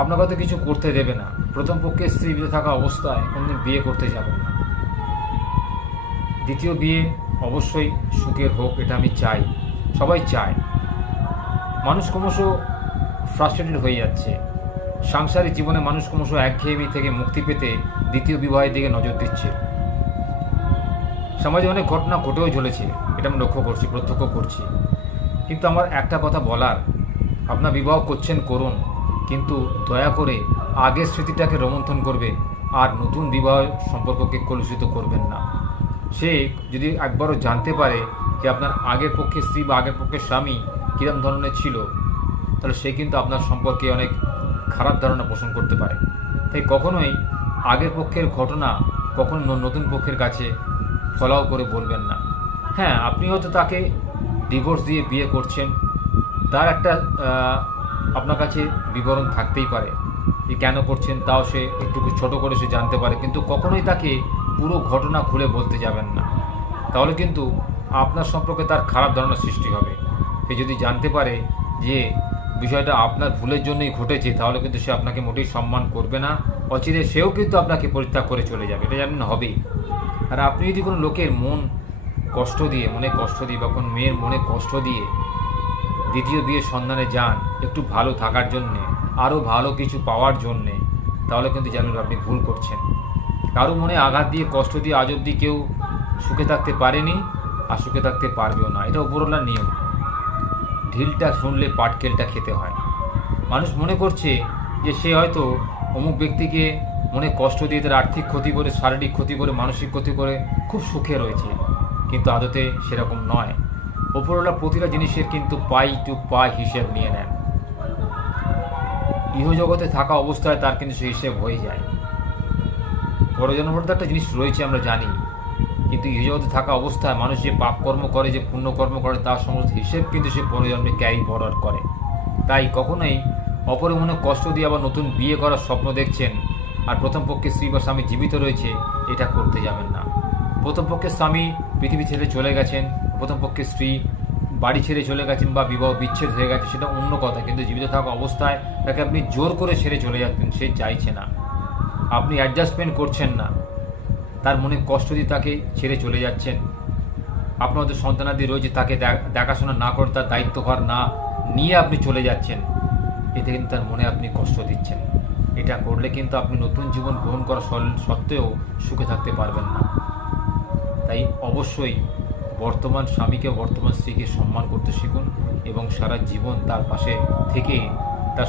আপনাকে হয়তো কিছু করতে দেবে না। প্রথম পক্ষে স্ত্রী বিয়ে থাকা অবস্থায় কোনোদিন বিয়ে করতে যাবেন না। দ্বিতীয় বিয়ে অবশ্যই সুখের হোক, এটা আমি চাই, সবাই চায়। মানুষ ক্রমশ ফ্রাস্ট্রেটেড হয়ে যাচ্ছে। সাংসারিক জীবনে মানুষ ক্রমশ একঘেয়েমি থেকে মুক্তি পেতে দ্বিতীয় বিবাহের দিকে নজর দিচ্ছে। সমাজে অনেক ঘটনা ঘটেও চলেছে, এটা আমি লক্ষ্য করছি, প্রত্যক্ষ করছি। কিন্তু আমার একটা কথা বলার, আপনার বিবাহ করছেন করুন, কিন্তু দয়া করে আগের স্মৃতিটাকে রোমন্থন করবে আর নতুন বিবাহ সম্পর্ককে কলুষিত করবেন না। সে যদি একবারও জানতে পারে যে আপনার আগের পক্ষের স্ত্রী বা আগের পক্ষের স্বামী কিরম ধরনের ছিল, তাহলে সে কিন্তু আপনার সম্পর্কে অনেক খারাপ ধারণা পোষণ করতে পারে। তাই কখনোই আগের পক্ষের ঘটনা কখনো নতুন পক্ষের কাছে ফলাও করে বলবেন না। হ্যাঁ, আপনি হয়তো তাকে ডিভোর্স দিয়ে বিয়ে করছেন, তার একটা আপনার কাছে বিবরণ থাকতেই পারে যে কেন করছেন, তাও সে একটু ছোট করে সে জানতে পারে, কিন্তু কখনোই তাকে পুরো ঘটনা খুলে বলতে যাবেন না। তাহলে কিন্তু আপনার সম্পর্কে তার খারাপ ধারণা সৃষ্টি হবে। সে যদি জানতে পারে যে বিষয়টা আপনার ভুলের জন্যই ঘটেছে, তাহলে কিন্তু সে আপনাকে মোটেই সম্মান করবে না। অচিরে সেও কিন্তু আপনাকে পরিত্যাগ করে চলে যাবে, এটা জানেন হবেই। আর আপনি যদি কোনো লোকের মনে কষ্ট দিয়ে বা কোনো মেয়ের মনে কষ্ট দিয়ে দ্বিতীয় বিয়ের সন্ধানে যান একটু ভালো থাকার জন্যে, আরও ভালো কিছু পাওয়ার জন্যে, তাহলে কিন্তু জানেন আপনি ভুল করছেন। কারো মনে আঘাত দিয়ে কষ্ট দিয়ে আজ অবধি কেউ সুখে থাকতে পারেনি আর সুখে থাকতে পারবেও না, এটা উপরওয়ালার নিয়ম। ঢিলটা শুনলে পাটকেলটা খেতে হয়। মানুষ মনে করছে যে সে হয়তো অমুক ব্যক্তিকে মনে কষ্ট দিয়ে তার আর্থিক ক্ষতি করে, শারীরিক ক্ষতি করে, মানসিক ক্ষতি করে খুব সুখে রয়েছে, কিন্তু আদতে সেরকম নয়। উপরওয়ালা প্রতিটা জিনিসের কিন্তু পাই টু পাই হিসেব নিয়ে নেন। ইহজগতে থাকা অবস্থায় তার কিন্তু সে হিসেব হয়ে যায়। পরজন্মে একটা জিনিস রয়েছে আমরা জানি, কিন্তু ইহজগতে থাকা অবস্থায় মানুষ যে পাপ কর্ম করে, যে পুণ্যকর্ম করে, তার সমস্ত হিসেব কিন্তু সে পরজন্মে ক্যারি ফরওয়ার্ড করে। তাই কখনোই অপরের মনে কষ্ট দিয়ে আবার নতুন বিয়ে করার স্বপ্ন দেখছেন আর প্রথম পক্ষের স্ত্রী বা স্বামী জীবিত রয়েছে, এটা করতে যাবেন না। প্রথম পক্ষের স্বামী পৃথিবী ছেড়ে চলে গেছেন, প্রথম পক্ষের স্ত্রী বাড়ি ছেড়ে চলে গেছেন বা বিবাহ বিচ্ছেদ হয়ে গেছে, সেটা অন্য কথা। কিন্তু জীবিত থাকা অবস্থায় তাকে আপনি জোর করে ছেড়ে চলে যাচ্ছেন, সে চাইছে না, আপনি অ্যাডজাস্টমেন্ট করছেন না, তার মনে কষ্ট দিয়ে তাকে ছেড়ে চলে যাচ্ছেন। আপনাদের সন্তানাদি রয়েছে, তাকে দেখাশোনা না করে, তার দায়িত্বভার না নিয়ে আপনি চলে যাচ্ছেন, এতে কিন্তু তার মনে আপনি কষ্ট দিচ্ছেন। এটা করলে কিন্তু আপনি নতুন জীবন গ্রহণ করা সত্ত্বেও সুখে থাকতে পারবেন না। তাই অবশ্যই বর্তমান স্বামীকে, বর্তমান স্ত্রীকে সম্মান করতে শিখুন এবং সারা জীবন তার পাশে থেকে তার